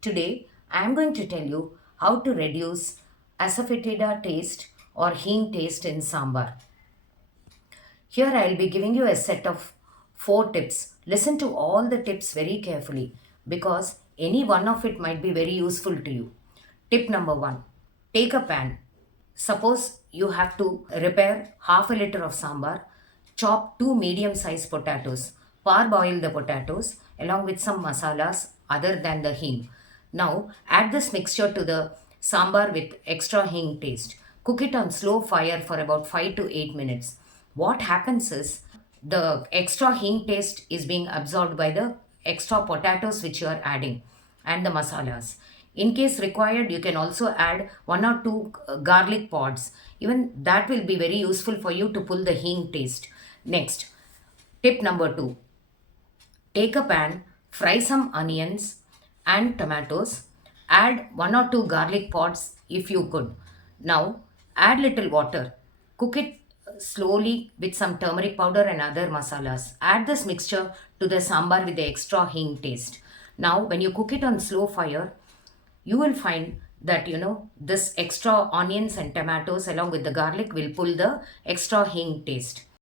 Today, I am going to tell you how to reduce Asafoetida taste or Hing taste in Sambar. Here, I will be giving you a set of 4 tips. Listen to all the tips very carefully because any one of it might be very useful to you. Tip number 1, take a pan. Suppose you have to repair half a liter of sambar, chop 2 medium-sized potatoes, parboil the potatoes along with some masalas other than the hing. Now add this mixture to the sambar with extra hing taste. Cook it on slow fire for about 5 to 8 minutes. What happens is the extra hing taste is being absorbed by the extra potatoes which you are adding and the masalas. In case required, you can also add 1 or 2 garlic pods. Even that will be very useful for you to pull the hing taste. Next, tip number 2, take a pan, fry some onions and tomatoes, add 1 or 2 garlic pods if you could. Now, add little water, cook it slowly with some turmeric powder and other masalas. Add this mixture to the sambar with the extra hing taste. Now, when you cook it on slow fire, you will find that this extra onions and tomatoes along with the garlic will pull the extra hing taste.